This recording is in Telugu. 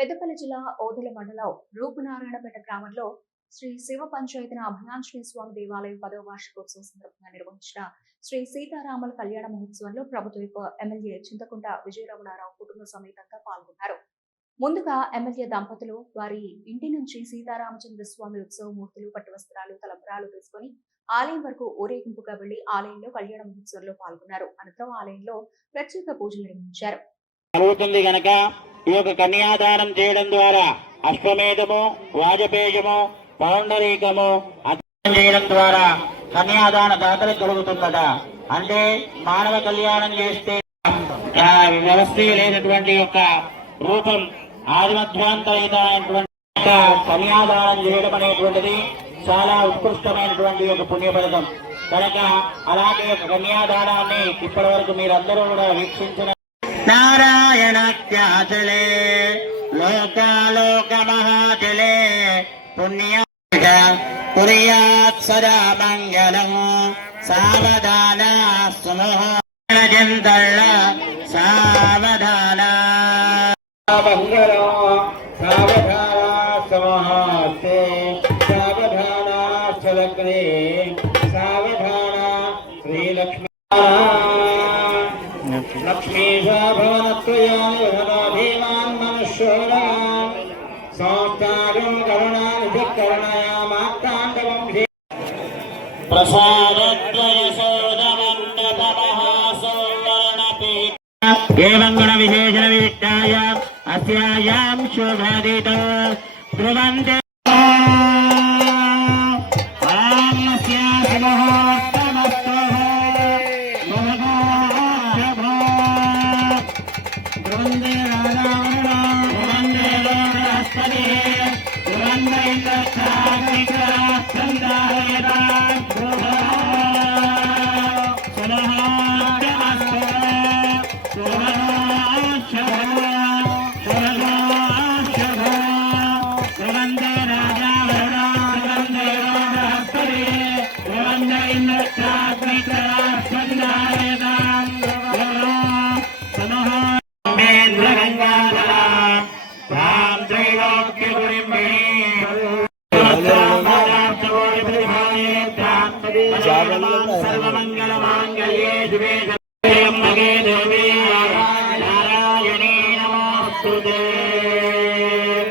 పెద్దపల్లి జిల్లా ఓదెల మండలం రూపునారాయణపేట గ్రామంలో శ్రీ శివ పంచాయతన అభయాంజనేయ స్వామి దేవాలయం 10వ వార్షికోత్సవం సందర్భంగా నిర్వహించిన శ్రీ సీతారాముల కళ్యాణ మహోత్సవంలో ప్రభుత్వ ఎమ్మెల్యే చింతకుంట విజయరమణారావు కుటుంబ సమేతంగా పాల్గొన్నారు. ముందుగా ఎమ్మెల్యే దంపతులు వారి ఇంటి నుంచి సీతారామచంద్ర స్వామి ఉత్సవ మూర్తులు, పట్టు వస్త్రాలు, తలంబ్రాలు తీసుకుని ఆలయం వరకు ఊరేగింపుగా వెళ్లి ఆలయంలో కళ్యాణ మహోత్సవంలో పాల్గొన్నారు. అనంతరం ఆలయంలో ప్రత్యేక పూజలు నిర్వహించారు. జరుగుతుంది గనక ఈ యొక్క కన్యాదానం చేయడం ద్వారా అశ్వమేధము, వాజపేయము, పౌండరీకము అధ్యయనం చేయడం ద్వారా కన్యాదాన దాతలు కలుగుతుందట. అంటే మానవ కళ్యాణం చేస్తే వ్యవస్థ లేనటువంటి యొక్క రూపం ఆదిమధ్యాంతరైనటువంటి కన్యాదానం చేయడం అనేటువంటిది చాలా ఉత్కృష్టమైనటువంటి ఒక పుణ్యఫలితం కనుక అలాంటి యొక్క కన్యాదానాన్ని ఇప్పటి వరకు మీరందరూ కూడా వీక్షించిన నారాయణాఖ్యాచలే లోకాలోక మహాచలే పుణ్య కుర్యాత్ సదా మంగళం సావధాన సుమోహంతళ్ళ సావధాన మంగళం సావధాన సమహాస్తే సావధాన చలగ్నే సావధాన శ్రీలక్ష్మీ లక్ష్మీభవనత్వయాన్ మనుష్యోనా సంస్థారం కరుణానిధికరుణయామాక్తాండవం ప్రసాదద్వయసోదమండపమహాసౌవర్ణపీఠ ఏవం గుణ విశేషణ విశిష్టాయ అస్యాయాం శోభాదితో ధ్రువంతే सर्वमंगल मांगल्ये शिवे